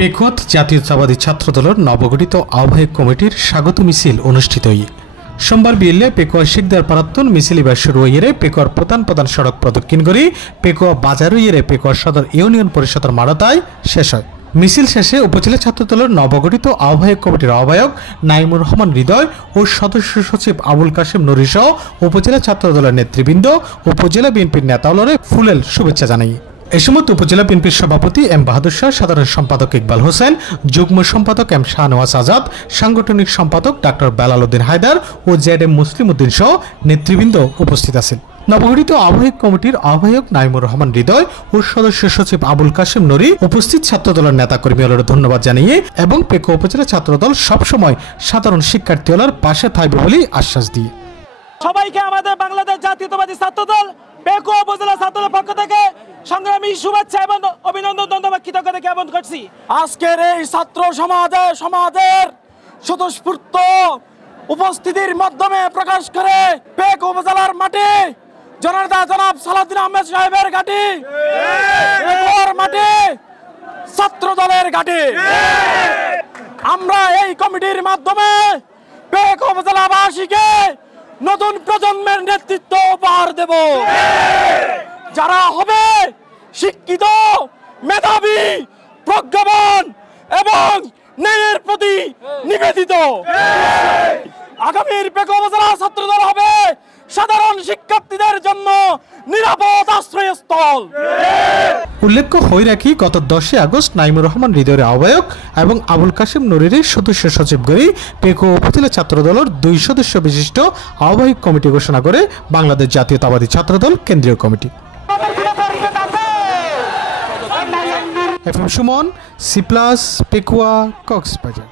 পেকুয়াত জাতীয়তাবাদী ছাত্রদলের নবগঠিত আহ্বায়ক কমিটির স্বাগত মিছিল অনুষ্ঠিত সোমবার বিকেলে পেকুয়া শিকদার প্রাক্তন মিছিল এবার শুরু হয়ে পেকুয়ার প্রধান সড়ক প্রদক্ষিণ করে পেকুয়া বাজার হয়ে পেকুয়া সদর ইউনিয়ন পরিষদের মারতায় শেষ হয়। মিছিল শেষে উপজেলা ছাত্রদলের নবগঠিত আহ্বায়ক কমিটির আহ্বায়ক নাইমুর রহমান হৃদয় ও সদস্য সচিব আবুল কাশেম নুরী সহ উপজেলা ছাত্রদলের নেতৃবৃন্দ উপজেলা বিএনপির নেতাদলের ফুলেল শুভেচ্ছা জানায়। এ সময় উপজেলা বিএনপির সভাপতি এম বাহাদুর শাহ, সাধারণ সম্পাদক ইকবাল হোসেন, যুগ্ম সম্পাদক এম শাহনওয়াজ আজাদ, সাংগঠনিক সম্পাদক ডাক্তার বেলাল উদ্দিন হায়দার ও জেড.এম মুসলিম উদ্দিন সহ নেতৃবৃন্দ উপস্থিত আছেন। নবগঠিত আহ্বায়ক কমিটির আহ্বায়ক নাইমুর রহমান হৃদয় ও সদস্য সচিব আবুল কাশেম নুরী উপস্থিত ছাত্রদলের নেতাকর্মীদের ধন্যবাদ জানিয়ে এবং পেকুয়া উপজেলা ছাত্রদল সবসময় সাধারণ শিক্ষার্থীদের পাশে থাকবে বলে আশ্বাস দিয়ে সবাইকে আমাদের বাংলাদেশ জাতীয়তাবাদী ছাত্রদল পেকুয়া উপজেলা ছাত্রদলের পক্ষ থেকে সংগ্রামী শুভেচ্ছা এবং অভিনন্দন ধন্যবাদ কৃতজ্ঞতা জ্ঞাপন করছি। আজকের এই ছাত্র সমাজের স্বতঃস্ফূর্ত উপস্থিতির মাধ্যমে প্রকাশ করে পেকুয়া উপজেলার মাটি জনাব সালাউদ্দিন আহমেদ সাহেবের ঘাঁটি, পেকুয়ার মাটি ছাত্রদলের ঘাঁটি। আমরা এই কমিটির মাধ্যমে পেকুয়া উপজেলাবাসীকে নতুন প্রজন্মের নেতৃত্ব উপহার দেব, যারা হবে শিক্ষিত, মেধাবী, প্রজ্ঞাবান এবং ন্যায়ের প্রতি নিবেদিত। আগামীর পেকুয়া উপজেলা ছাত্রদল হবে সাধারণ শিক্ষার্থীদের জন্য নিরাপদ আশ্রয়স্থল। উল্লেখ্য হয়ে রাখি, গত 10 আগস্ট নাইমুর রহমান হৃদয়ের আহ্বায়ক এবং আবুল কাশেম নুরীর সদস্য সচিব করে পেকুয়া উপজেলা ছাত্রদলের 2 সদস্য বিশিষ্ট আহ্বায়ক কমিটি ঘোষণা করে বাংলাদেশ জাতীয়তাবাদী ছাত্রদল কেন্দ্রীয় committee. FM Suman, C+, Pekua, Cox's Bazar.